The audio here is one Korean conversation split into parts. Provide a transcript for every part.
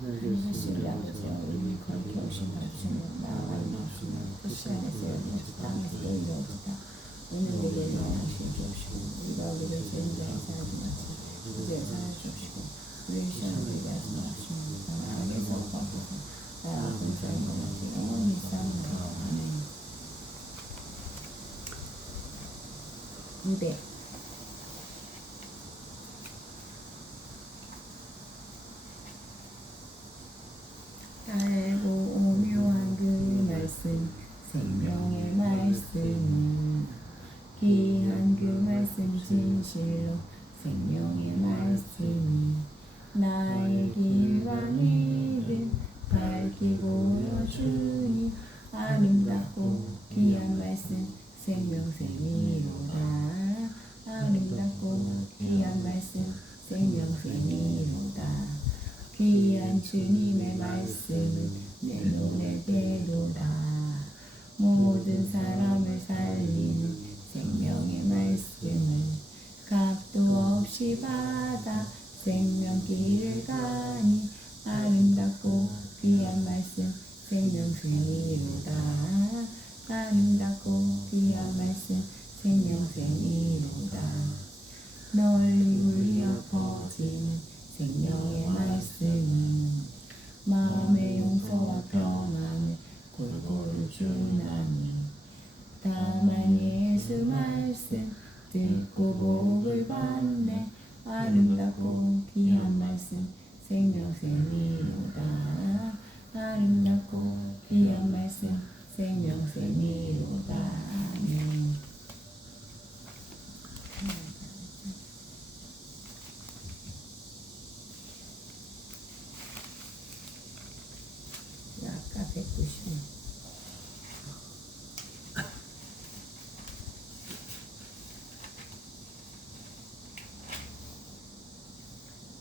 하늘이신 아버지여 우리 거룩히 오신 주시는 나와 이루시는 뜻이 안에서 이루어지다 땅에서 이루어지다 오늘 내게 일어나 주시기 주시고 우리가 우리를 죄인자에 사하지 마시고 우리의 사하여 주시고 우리의 시험을 이게 하지 마시고 다만 악에서 구하소서 나와 근처에 있는 영원히 싸우나이다. 아멘. 무대 달고 오묘한 그 말씀 생명의 말씀 귀한 그 말씀 진실로 생명의 말씀이 나의 길과 믿음 밝히고 보여주니 아름답고 귀한 말씀 생명샘이로다 아름답고 귀한 말씀 생명샘이로다 귀한 주님의 말씀은 내 눈에 뵈도다 모든 사람을 살리는 생명의 말씀을 값도 없이 받아 생명길을 가니 아름답고 귀한 말씀 생명샘이로다 아름답고 귀한 말씀 생명샘이로다 널리 울려 퍼지는 생명의 말씀은 마음의 용서와 평안을 골고루 주나니 다만 예수 말씀 듣고 복을 받네 아름답고 귀한 말씀 생명샘이로다 아름답고 귀한 말씀 생명샘이로다. 아멘. 아까 190.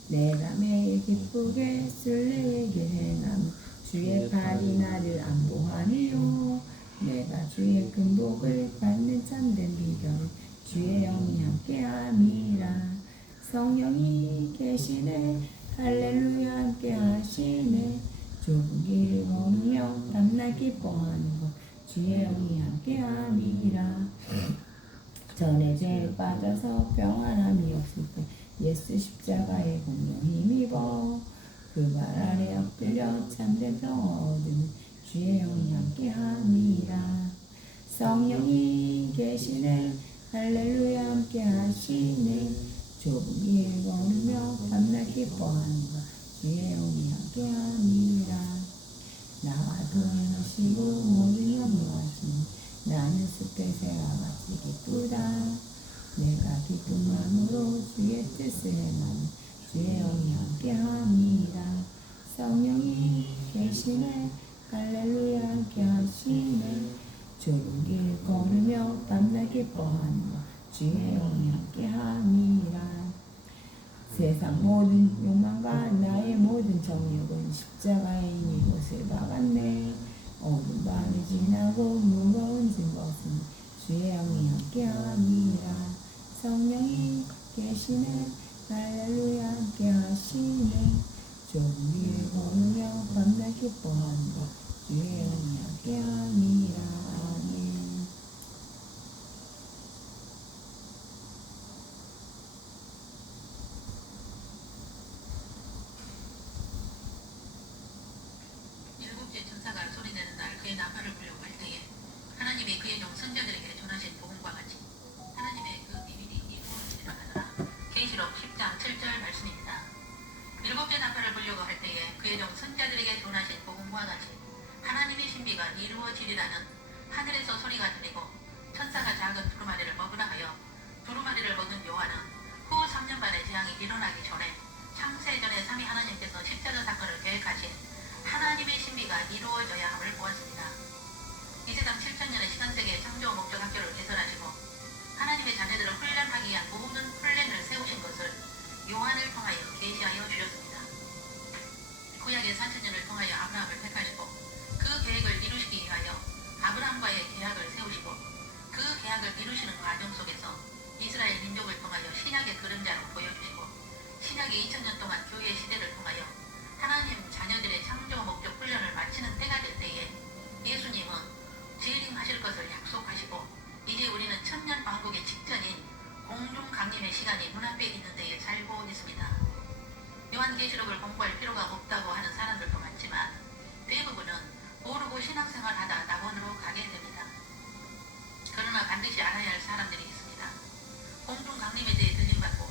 내가 매일 기쁘게 순례에게 행함 주의 팔이 나를 안보하니요 내가 주의 큰 복을 받는 참된 비결은 주의 영이 함께함이라 성령이 계시네 할렐루야 함께하시네 좁은 길을 걸으며 밤낮 기뻐하는 것 주의 영이 함께함이라 전에 죄에 빠져서 평안함이 없을 때 예수 십자가의 공로 힘입어 그 발 아래 엎드려 참된 평화 얻으면 주의 영이 함께함이라 성령이 계시네 할렐루야 함께하시네 좁은 길 걸으며 밤낮 기뻐하는 것 주의 영이 함께함이라 나와 동행하시고 모든 염려하시니 나는 숲의 새와 같이 기쁘다 내가 기쁜 마음으로 주의 뜻을 행하는 주의 영이 함께함이라 성령이 계시네 할렐루야 함께하시네 좁은 길 걸으며 밤낮 기뻐하는 것 주의 영이 함께함이라 세상 모든 욕망과 나의 모든 정욕은 십자가에 이미 못을 박았네 어두운 밤이 지나고 무거운 짐 벗은 주의 영이 함께함이라 성령이 계시네 할렐루야 함께하시네 좁은 길 걸으며 밤낮 기뻐하는 것 주의 영이 함께함이라. 아멘. 일곱째 천사가 소리내는 날 그의 나팔을 불려고 할 때에 하나님이 그의 종 선지자들에게 전하신 복음과 같이 하나님의 그 비밀이 이루어지리라 하더라. 계시록 10장 7절 말씀입니다. 일곱째 나팔을 불려고 할 때에 그의 종 선지자들에게 전하신 복음과 같이 하나님의 신비가 이루어지리라는 하늘에서 소리가 들리고 천사가 작은 두루마리를 먹으라 하여 두루마리를 먹은 요한은 후 3년 반의 재앙이 일어나기 전에 창세전에 삼위 하나님께서 십자가 사건을 계획하신 하나님의 신비가 이루어져야 함을 보았습니다. 이 세상 7천년의 시간세계의 창조 목적 학교를 개설하시고 하나님의 자녀들을 훈련하기 위한 모든 플랜을 세우신 것을 요한을 통하여 계시하여 주셨습니다. 구약의 4천년을 통하여 아브라함을 택하시고 그 계획을 이루시기 위하여 아브라함과의 계약을 세우시고 그 계약을 이루시는 과정 속에서 이스라엘 민족을 통하여 신약의 그림자로 보여주시고 신약의 2000년 동안 교회의 시대를 통하여 하나님 자녀들의 창조 목적 훈련을 마치는 때가 될 때에 예수님은 재림하실 것을 약속하시고 이제 우리는 천년 왕국의 직전인 공중 강림의 시간이 눈앞에 있는 데에 살고 있습니다. 요한계시록을 공부할 필요가 없다고 하는 사람들도 많지만 대부분은 모르고 신앙생활하다 낙원으로 가게 됩니다. 그러나 반드시 알아야 할 사람들이 있습니다. 공중 강림에 대해 들림받고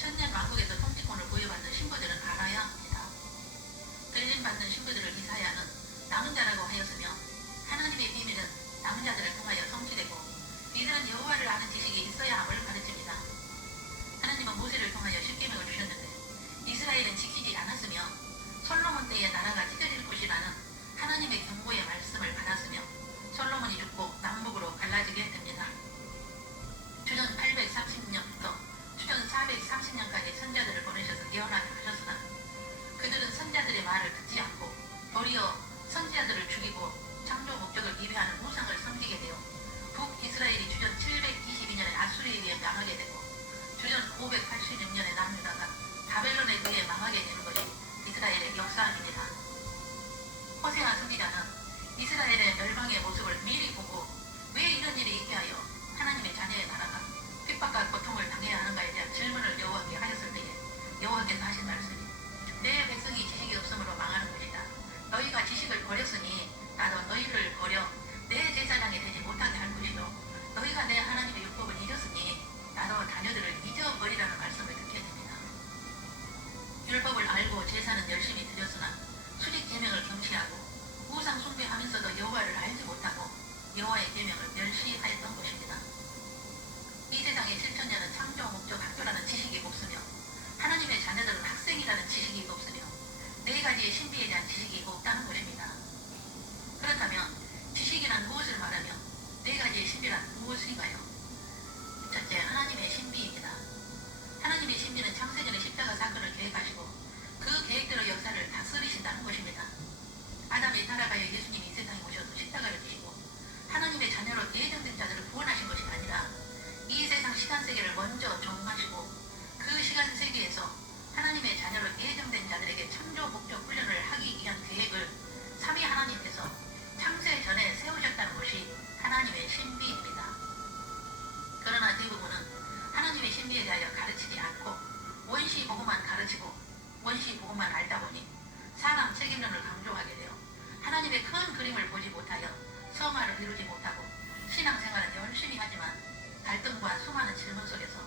천년 왕국에서 통치권을 부여받는 신부들은 알아야 합니다. 들림받는 신부들을 이사야는 남은 자라고 하였으며 하나님의 비밀은 남은 자들을 통하여 성취되고 이들은 여호와를 아는 지식이 있어야 함을 가르칩니다. 하나님은 모세를 통하여 십계명을 주셨는데 이스라엘은 지키지 않았으며 솔로몬 때의 나라가 찢어질 것이라는 하나님의 경고의 말씀을 받았으며 솔로몬이 죽고 남북으로 갈라지게 됩니다. 주전 830년부터 주전 430년까지 선자들을 보내셔서 예언하게 하셨으나 그들은 선자들의 말을 듣지 않고 도리어 선지자들을 죽이고 창조 목적을 위배하는 우상을 섬기게 되어 북이스라엘이 주전 722년에 아수리에 의해 망하게 되고 주전 586년에 남유다가 바벨론에 의해 망하게 되는 것이 이스라엘의 역사입니다. 호세아 선지자는 이스라엘의 멸망의 모습을 미리 보고 왜 이런 일이 있게 하여 하나님의 자녀의 나라가 핍박과 고통을 당해야 하는가에 대한 질문을 여호와께 하였을 때에 여호와께서 하신 말씀이 내 백성이 지식이 없으므로 망하는 것이다. 너희가 지식을 버렸으니 나도 너희를 버려 내 제사장이 되지 못하게 할 것이요 너희가 내 하나님의 율법을 잊었으니 나도 자녀들을 잊어버리라는 말씀을 듣게 됩니다. 율법을 알고 제사는 열심히 드렸으나 수직 계명을 경시하고 우상 숭배하면서도 여호와를 알지 못하고 여호와의 계명을 멸시하였던 것입니다. 이 세상의 7천년은 창조 목적 학교라는 지식이 없으며 하나님의 자녀들은 학생이라는 지식이 없으며 네 가지의 신비에 대한 지식이 없다는 것입니다. 그렇다면 지식이란 무엇을 말하며 네 가지의 신비란 무엇인가요? 첫째, 하나님의 신비입니다. 하나님의 신비는 창세전의 십자가 사건을 계획하시고 그 계획대로 역사를 다스리신다는 것입니다. 아담이 타락하여 예수님이 이 세상에 오셔서 십자가를 지시고 하나님의 자녀로 예정된 자들을 구원하신 것이 아니라 이 세상 시간세계를 먼저 정하시고 그 시간세계에서 하나님의 자녀로 예정된 자들에게 창조 목적 훈련을 하기 위한 계획을 삼위 하나님께서 창세 전에 세우셨다는 것이 하나님의 신비입니다. 그러나 대부분은 하나님의 신비에 대하여 가르치지 않고 원시 보고만 가르치고 원시 보고만 알다 보니 사람 책임론을 강조하게 되어 하나님의 큰 그림을 보지 못하여 성화를 이루지 못하고 신앙생활은 열심히 하지만 갈등과 수많은 질문 속에서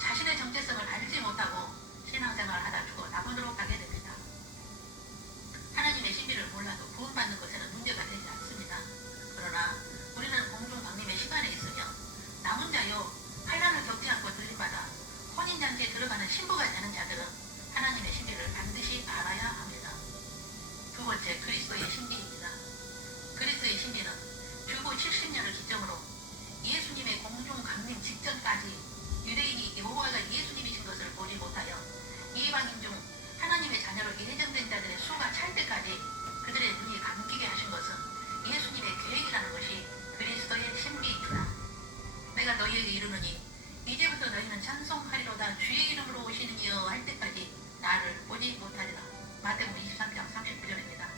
자신의 정체성을 알지 못하고 신앙생활을 하다 죽어 낙원으로 가게 됩니다. 하나님의 신비를 몰라도 구원받는 것에는 문제가 되지 않습니다. 그러나 우리는 공중 강림의 시간에 있으며 남은 자요 환난을 겪지 않고 들림받아 혼인잔치에 들어가는 신부가 되는 자들은 하나님의 신비를 반드시 알아야 합니다. 두 번째, 그리스도의 신비입니다. 그리스도의 신비는 주후 70년을 기점으로 예수님의 공중 강림 직전까지 유대인이 여호와가 예수님이신 것을 보지 못하여 이방인 중 하나님의 자녀로 예정된 자들의 수가 찰 때까지 그들의 눈이 감기게 하신 것은 예수님의 계획이라는 것이 그리스도의 신비입니다. 내가 너희에게 이르노니 이제부터 너희는 찬송하리로다 주의 이름으로 오시는 이여 할 때까지 나를 보지 못하리라. 마태복음 23장 39절입니다.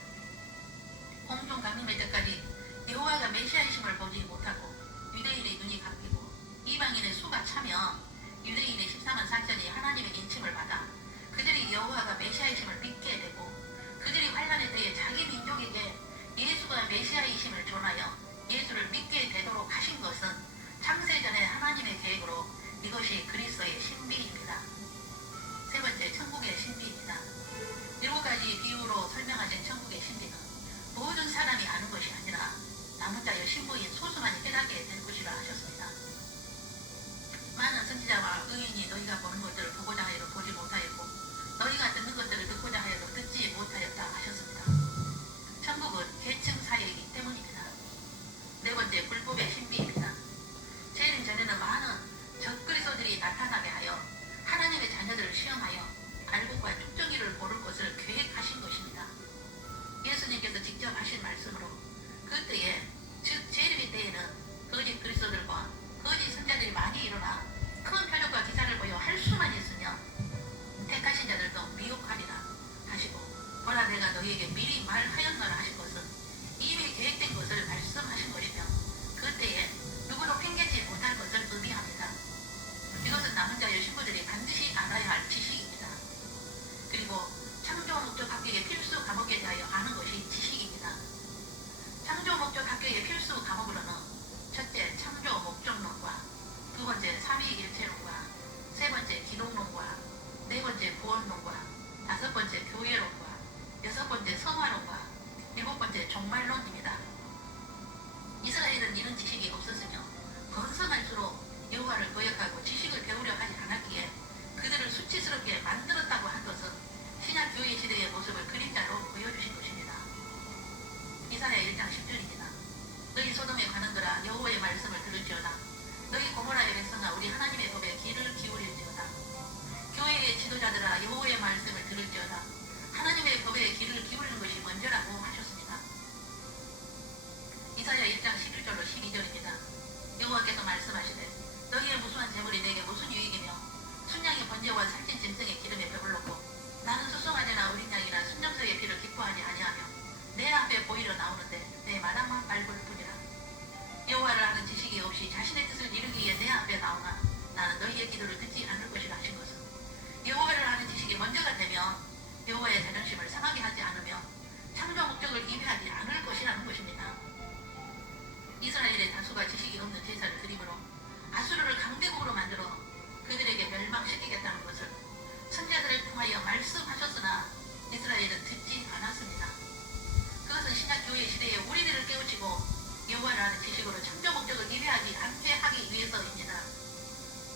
공중 강림의 때까지 여호와가 메시아이심을 보지 못하고 유대인의 눈이 감기고 이방인의 수가 차며 유대인의 14만 4천이 하나님의 인침을 받아 그들이 여호와가 메시아이심을 믿게 되고 그들이 환난의 때에 자기 민족에게 예수가 메시아이심을 전하여 예수를 믿게 되도록 하신 것은 창세전에 하나님의 계획으로 이것이 그리스도의 신비입니다. 세 번째, 천국의 신비입니다. 7가지 비유로 설명하신 천국의 신비는 모든 사람이 아는 것이 아니라 남은 자여 신부인 소수만이 깨닫게 될 것이라 하셨습니다. 많은 선지자와 의인이 너희가 보는 것들을 보고자 하여도 보지 못하였고 너희가 듣는 것들을 듣고자 하여도 듣지 못하였다 하셨습니다. 천국은 계층 사회이기 때문입니다. 네 번째, 불법의 신비입니다. 재림 전에는 많은 적그리스도들이 나타나게 하여 하나님의 자녀들을 시험하여 알곡과 쭉정이를 고를 것을 계획하신 것입니다. 예수님께서 직접 하신 말씀으로 그때에 즉 재림의 때에는 거짓 그리스도들과 거짓 선자들이 많이 일어나 큰 표적과 기사를 보여 할 수만 있으며 택하신 자들도 미혹하리라 하시고 보라 신부들이 반드시 알아야 할 지식입니다. 그리고 창조 목적 합격의 필수 과목에 대하여 아는 것이 지식입니다. 창조 목적 합격의 필수 과목으로는 첫째, 창조 목적론과 두 번째, 삼위일체론과 세 번째, 기독론과 네 번째, 구원론과 다섯 번째, 교회론과 여섯 번째, 성화론과 일곱 번째, 종말론입니다. 이스라엘은 이런 지식이 없었으며 번성할수록 여호와를 거역하고 지식을 배우려 하지 않았기에 그들을 수치스럽게 만들었다고 한 것은 신약 교회 시대의 모습을 그림자로 보여주신 것입니다. 이사야 1장 10절입니다. 너희 소돔에 관한들아 여호와의 말씀을 들을지어다. 너희 고모라의 백성아 우리 하나님의 법에 귀를 기울일지어다. 교회의 지도자들아 여호와의 말씀을 들을지어다. 하나님의 법에 귀를 기울이는 것이 먼저라고 하셨습니다. 이사야 1장 11절로 12절입니다. 여호와께서 말씀하시되 너희의 무수한 재물이 내게 무슨 유익이며 순양의 번제와 살찐 짐승의 기름에 배불렀고 나는 수송아지나 어린 양이나 순념소의 피를 기뻐하지 아니하며 내 앞에 보이려 나오는데 내 마당만 밟을 뿐이라. 여호와를 아는 지식이 없이 자신의 뜻을 이루기 위해 내 앞에 나오나 나는 너희의 기도를 듣지 않을 것이라 하신 것은 여호와를 아는 지식이 먼저가 되면 여호와의 자존심을 상하게 하지 않으며 창조 목적을 이해하지 않을 것이라는 것입니다. 이스라엘의 다수가 지식이 없는 제사를 드림으로 아수르를 강대국으로 만들어 그들에게 멸망시키겠다는 것을 선지자들을 통하여 말씀하셨으나 이스라엘은 듣지 않았습니다. 그것은 신약교회 시대에 우리들을 깨우치고 여호와를 아는 지식으로 창조 목적을 이해하지 않게 하기 위해서입니다.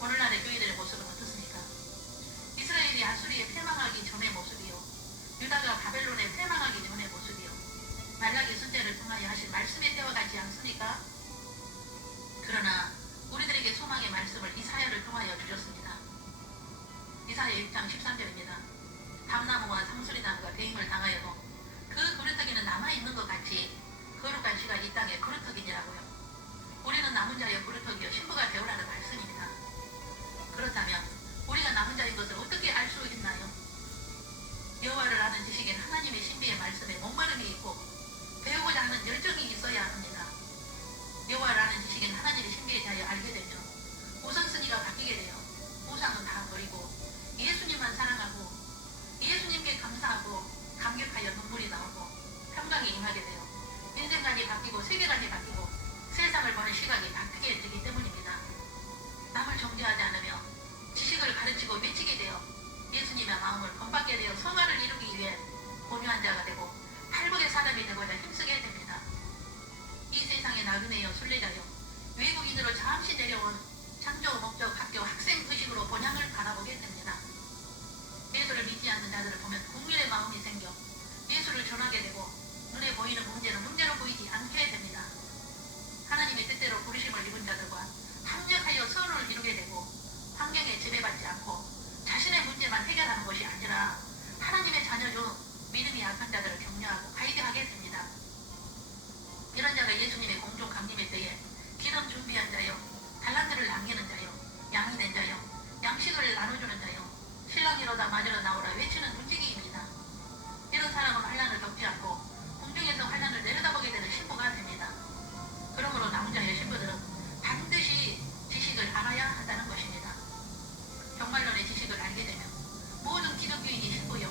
오늘날의 교회들의 모습은 어떻습니까? 이스라엘이 아수리에 패망하기 전의 모습이요 유다가 바벨론에 패망하기 전의 모습이요 말라기 선지자를 통하여 하신 말씀의 때와 같지 않습니까? 그러나 우리들에게 소망의 말씀을 이사야를 통하여 주셨습니다. 이사야 1장 13절입니다. 밤나무와 상수리나무가 배임을 당하여도 그 그루터기는 남아있는 것 같이 거룩한 시가 이 땅에 그루터기니라고요. 우리는 남은 자여 그루터기여 신부가 되오라는 말씀입니다. 그렇다면 우리가 남은 자인 것을 어떻게 알 수 있나요? 여호와를 아는 지식엔 하나님의 신비의 말씀에 목마름이 있고 배우고자 하는 열정이 있어야 합니다. 여호와를 아는 지식엔 하나님의 신비에 대하여 알게 되면 우선순위가 바뀌게 돼요. 우상은 다 버리고 예수님만 사랑하고 예수님께 감사하고 감격하여 눈물이 나오고 평강이 임하게 돼요. 인생관이 바뀌고 세계관이 바뀌고 세상을 보는 시각이 바뀌게 되기 때문입니다. 남을 정죄하지 않으며 지식을 가르치고 외치게 되어 예수님의 마음을 본받게 되어 성화를 이루기 위해 온유한 자가 되고 팔복의 사람이 되고자 힘쓰게 됩니다. 이 세상의 나그네여 순례자여 외국인으로 잠시 내려온 창조 목적 학교 학생 의식으로 본향을 바라보게 됩니다. 예수를 믿지 않는 자들을 보면 국민의 마음이 생겨 예수를 전하게 되고 눈에 보이는 문제는 문제로 보이지 않게 됩니다. 하나님의 뜻대로 부르심을 입은 자들과 합력하여 선을 이루게 되고 환경에 지배받지 않고 자신의 문제만 해결하는 것이 아니라 하나님의 자녀죠 믿음이 약한 자들을 격려하고 가이드하게 됩니다. 이런 자가 예수님의 공중 강림의 때에 기름 준비한 자요 달란트를 남기는 자요 양이 된 자요 양식을 나눠주는 자요 신랑이로다 맞으러 나오라 외치는 문지기입니다. 이런 사람은 환난을 겪지 않고 공중에서 환난을 내려다보게 되는 신부가 됩니다. 그러므로 남은 자의 신부들은 반드시 지식을 알아야 한다는 것입니다. 종말론의 지식을 알게 되면 모든 기독교인이 신부요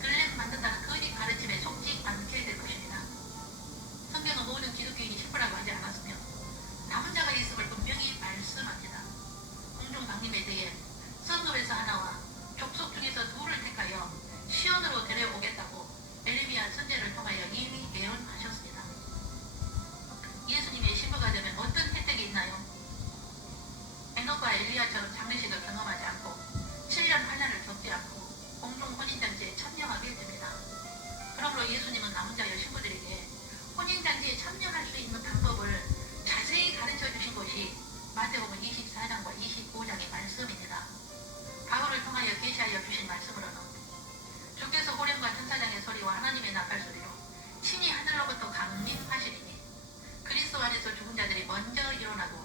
글램 만든다는 거짓 가르침에 속지 않게 될 것입니다. 성경은 모든 기독교인이 신부라고 하지 않았으며 남은 자가 있음을 분명히 말씀합니다. 공중 강림에 대해 성읍에서 하나와 족속 중에서 둘을 택하여 시온으로 데려오겠다고 에레미야 선지자를 통하여 이미 예언하셨습니다. 예수님의 신부가 되면 어떤 혜택이 있나요? 에녹과 엘리야처럼 장례식을 경험하지 않고 7년 환난을 겪지 않고 공중 혼인잔치에 참여하게 됩니다. 그러므로 예수님은 남은 자여 신부들에게 혼인잔치에 참여할 수 있는 방법을 자세히 가르쳐 주신 것이 마태복음 24장과 25장의 말씀입니다. 바울을 통하여 계시하여 주신 말씀으로는 주께서 호령과 천사장의 소리와 하나님의 나팔 소리로 친히 하늘로부터 강림하시리니 그리스도 안에서 죽은 자들이 먼저 일어나고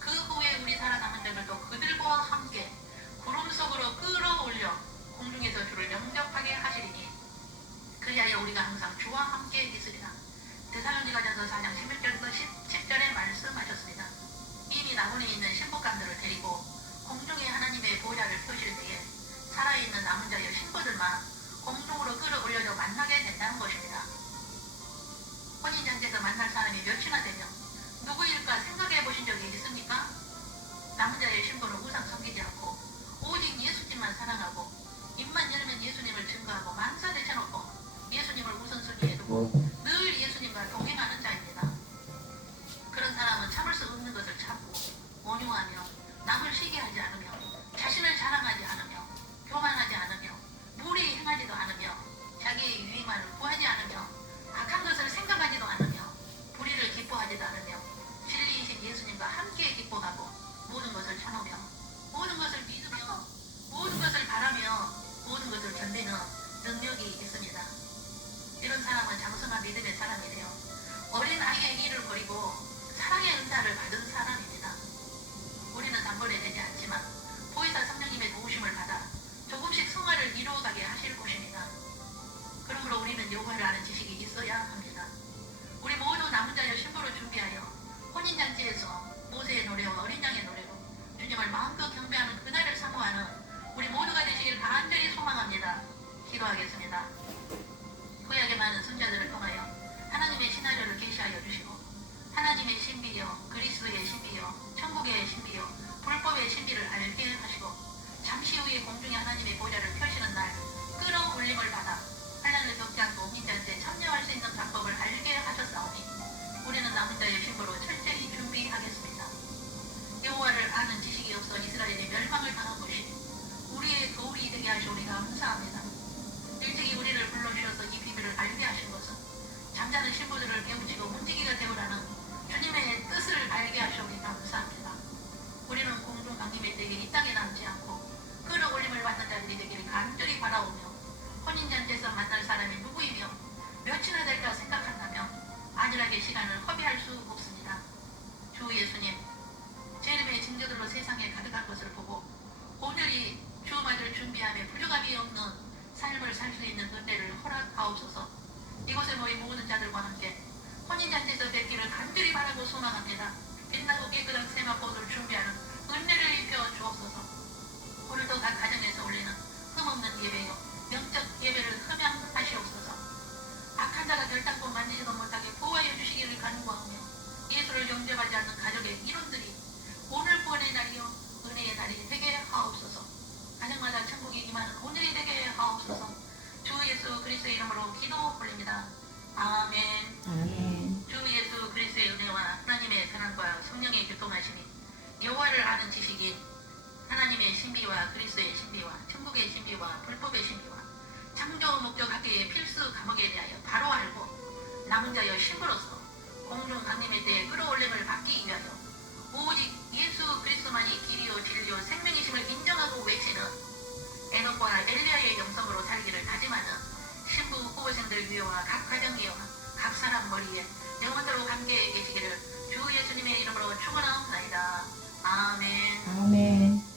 그 후에 우리 살아남은 자들도 그들과 함께 구름 속으로 끌어올려 공중에서 주를 영접하게 하시리니 그리하여 우리가 항상 주와 함께 있으리라. 데살로니가전서 4장 16절에서 17절에 말씀하셨습니다. 이미 남원에 있는 신복감들을 데리고 공중의 하나님의 보좌를 삼아 공중으로 끌어올려져 만나게 된다는 것입니다. 혼인잔치에서 만날 사람이 몇이나 되며 누구일까 생각해 보신 적이 있습니까? 남은 자의 신부는 우상 섬기지 않고 오직 예수님만 사랑하고 입만 열면 예수님을 증거하고 만사 대쳐놓고 예수님을 우선순위에 두고 늘 예수님과 동행하는 자입니다. 그런 사람은 참을 수 없는 것을 참고 온유하며 남을 시기하지 않으며 자신을 자랑하지 않으며 교만하지 않으며 무리 행하지도 않으며 자기의 유익만을 구하지 않으며 악한 것을 생각하지도 않으며 불의를 기뻐하지도 않으며 진리이신 예수님과 함께 기뻐하고 모든 것을 참으며 모든 것을 믿으며 모든 것을 바라며 모든 것을 견디는 능력이 있습니다. 이런 사람은 장성한 믿음의 사람이 되어 어린 아이의 일을 버리고 사랑의 은사를 받은 사람입니다. 우리는 단번에 되지 않지만 보혜사 성령님의 도우심을 받아 조금씩 성화를 이루어가게 하실 것입니다. 그러므로 우리는 여호와를 아는 지식이 있어야 합니다. 우리 모두 남은 자여 신부를 준비하여 혼인잔치에서 모세의 노래와 어린 양의 노래로 주님을 마음껏 경배하는 그날을 사모하는 우리 모두가 되시길 간절히 소망합니다. 기도하겠습니다. 구약에 많은 선자들을 통하여 하나님의 시나리오를 계시하여 주시고 하나님의 신비여 그리스도의 신비여 천국의 신비여 불법의 신비를 알게 하시고 잠시 후에 공중에 하나님의 보좌를 펴시는 날 끌어올림을 받아 환난을 겪지 않고 혼인잔치에 참여할 수 있는 방법을 알게 하셨사오니 우리는 남은 자의 신부로 철저히 준비하겠습니다. 여호와를 아는 지식이 없어 이스라엘이 멸망을 당한 것이 우리의 도울이 되게 하시오니 감사합니다. 일찍이 우리를 불러주셔서 이 비밀을 알게 하신 것은 잠자는 신부들을 깨우치고 문지기가 되오라는 주님의 뜻을 알게 하시오니 감사합니다. 우리는 공중 강림의 때에 이 땅에 남지 않고 끌어올림을 받는 자들이 되기를 간절히 바라오며 혼인잔치에서 만날 사람이 누구이며 몇이나 될까 생각한다며 안일하게 시간을 허비할 수 없습니다. 주 예수님, 제 이름의 증거들로 세상에 가득한 것을 보고 오늘이 주맞을 준비하며 부족함이 없는 삶을 살 수 있는 은혜를 허락하옵소서. 이곳에 모인 모든 자들과 함께 혼인잔치에서 뵙기를 간절히 바라고 소망합니다. 빛나고 깨끗한 세마포도를 준비하는 은혜를 입혀 주옵소서. 오늘도 각 가정에서 올리는 흠없는 예배요 영적 예배를 흠양하시옵소서. 악한 자가 결단코 만지지도 못하게 보호하여 주시기를 간구하며 예수를 영접하지 않는 가족의 이론들이 오늘 구원의 날이요 은혜의 날이 되게 하옵소서. 가정마다 천국이 임하는 오늘이 되게 하옵소서. 주 예수 그리스도의 이름으로 기도 올립니다. 아멘. 아멘. 주 예수 그리스도의 은혜와 하나님의 사랑과 성령의 교통하심이 여호와를 아는 지식인 하나님의 신비와 그리스도의 신비와 천국의 신비와 불법의 신비와 창조 목적 학계의 필수 과목에 대하여 바로 알고 남은 자여 신부로서 공중 강림의 때에 끌어올림을 받기 위하여 오직 예수 그리스도만이 길이요 진리요 생명이심을 인정하고 외치는 에녹과 엘리야의 영성으로 살기를 다짐하는 신부 후보생들 위에와 각 가정 위에와 각 사람 머리에 영원토록 함께 계시기를 주 예수님의 이름으로 축원하옵나이다. 아멘. 아멘.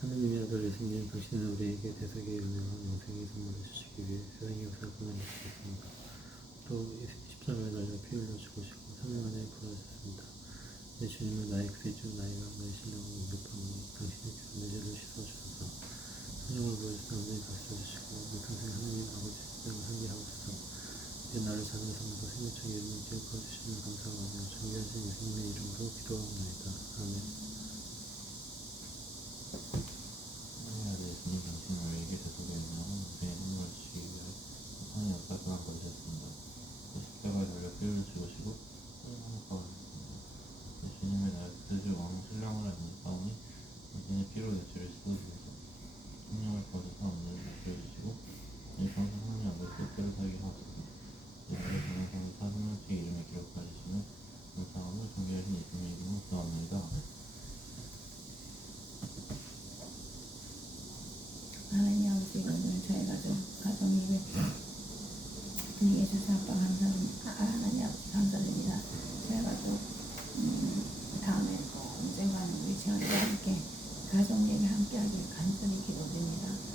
하나님의 아들 예수님, 당신은 우리에게 대속의 은혜와 영생의 선물을 주시기 위해 세상의 역사를 고난하셨습니다. 또 십자가에 달려 피 흘려 죽으시고 3일 만에 부활하셨습니다. 내 주님은 나의 그리주 나이가 나의 신령을 응급하오니 당신의 귀한 내 죄를 씻어주소서. 성령을 부어주사 은혜에 가르쳐주시고 내 평생 하나님 아버지 뜻대로 살게 하옵소서. 이제 나를 작은 성도 생명책의 이름을 기억하여 주시면 감사하며 존귀하신 예수님의 이름으로 기도하옵나이다. 아멘. 예수님 당신은 우리에게 대속의 은혜와 영생의 선물을 주시기 위해 세상의 역사를 고난받으셨습니다. 또 십자가에 달려 피를 죽으시고 3일 만에 부활하셨습니다. 내 주님의 나의 그리주 왕 신령을 안니사오니 당신의 피로 내 죄를 씻어주셔서 성령을 부어주사 오늘을 복주해 주시고 내 평생 하나님 아버지 뜻대로 살게 하옵소서. 내 나를 작은 성도 사생명책의 이름에 기록하시면 감사하며 존귀하신 예수님의 이름으로 기도합니다. 하나님 아버지, 오늘 저희 가정 예배 분위기에 주셔서 아빠 하나님 아버지 감사드립니다. 저희 가족 다음에 언젠가는 우리 친구들과 함께 가정 예배 함께 하길 간절히 기도드립니다.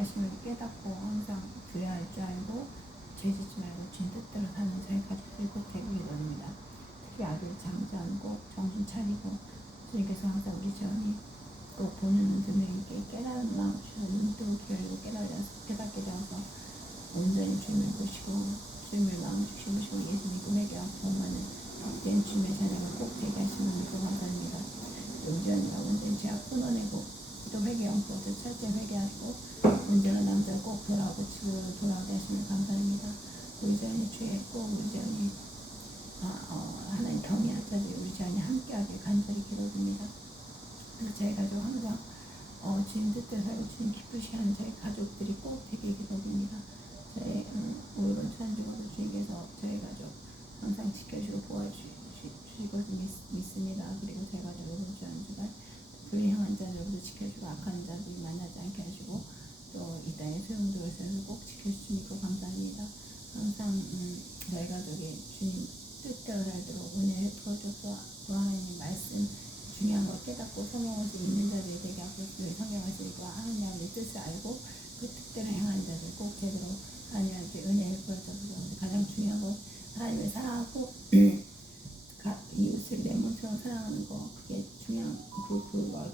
하심을 깨닫고 항상 드려야 할 줄 알고 죄짓지 말고 주님 뜻대로 사는 저희 가족들이 꼭 되기를 원합니다. 특히 아들 장자는 꼭 정신 차리고 주님께서 항상 우리 자언이 꼭 보는 눈들에게 깨달은 마음 주셔서 눈뜨고 기울이고 깨닫게 되어서 온전히 주님을 보시고 주님을 마음 주시고 예수님 꿈에게 앞서가는 복된 주님의 자녀가 꼭 되게 하시는 믿고 감사합니다. 용전이가 온전히 죄악 끊어내고 또 회개하고 또 철저히 회개하고 온전한 남자 꼭 돌아오고 집으로 돌아오게 하시면 감사합니다. 우리 자녀이 주에 꼭 우리 자녀이 하나님 경외하자니 우리 자녀이 함께하게 간절히 기도드립니다. 그래서 저희 가족 항상 주님 뜻대로 살고 주님 기쁘시 하는 저희 가족들이 꼭 되게 기도드립니다. 저희 오늘은 찬주고도 주님께서 저희 가족 항상 지켜주고 도와주실 것을 믿습니다. 그리고 저희 가족 이번 주 한 주간 불행한 자들부터 지켜주고 악한 자들이 만나지 않게 하시고 또 이 땅의 소용돌이에서 꼭 지켜주시니까 감사합니다. 항상 저희 가족이 주님 뜻대로 살도록 은혜를 풀어줘서 또 하나님 말씀 중요한 걸 깨닫고 성경에서 있는 자들이 되게 앞으로 성경에서 읽고 하나님의 뜻을 알고 그 뜻대로 행하는 자들 꼭 되도록 하나님한테 은혜를 풀어줘서 가장 중요한 건 하나님을 사랑하고 이웃을 내 몸처럼 사랑하는 거 그게 중요한 그걸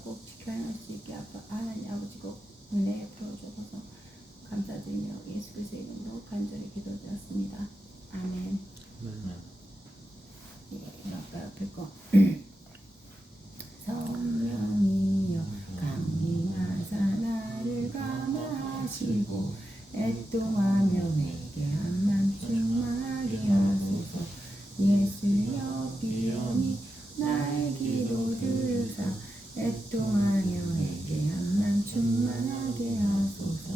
꼭 지켜 행할 수 있게 하나님 아버지 꼭 은혜를 풀어줘서 감사드리며 예수 그리스도의 이름으로 간절히 기도드렸습니다. 아멘. 이거 아까 옆에 거 성령이여 강림하사 나를 감화하시고 애통하며 내게 한만 충만하게 하소서. 예수여 비오니 나의 기도 들으사 애통하며 내게 한만 충만하게 하소서.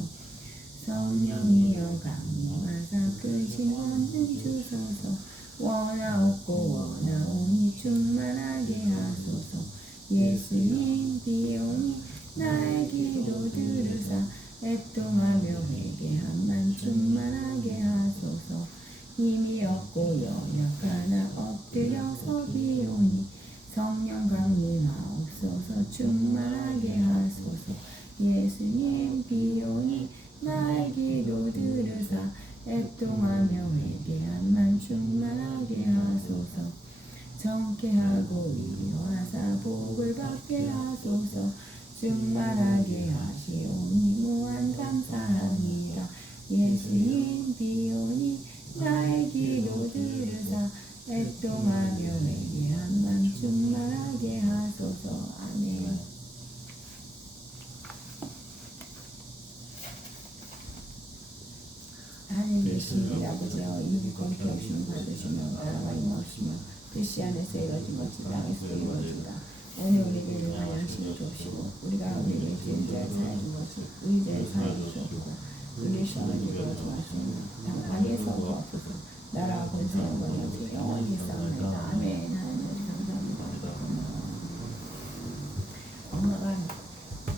성령이여 강림하사 크신 원능 주소서. 원하옵고 원하오니 충만하게 하소서. 예수님 비오니 나의 기도 들으사 애통하며 내게 한만 충만하게 하소서. 힘이 없고 연약하나 엎드려서 비오니 성령 강림하옵소서. 충만하게 하소서. 예수님 비오니 나의 기도 들으사 애통하며 회개함만 충만하게 하소서. 정케하고 위로하사 복을 받게 하소서. 충만하게 하시오니 무한 감사합니다. 예수님 비오니 나의 기도 들으사 애통하며 회개함만 충만하게 하소서. 아멘. 하나님 계신 우리 아버지여 이기권 기억심을 받으시며 나라가 임하시며 뜻이 안에서 이루어진 것이 땅에서도 이루어진다. 오늘 우리에게 용한 양식을 주옵시고 우리가 우리에게 죄인 자를 사하여 준 것이 우리 죄를 사하여 주옵시고 우리 시험을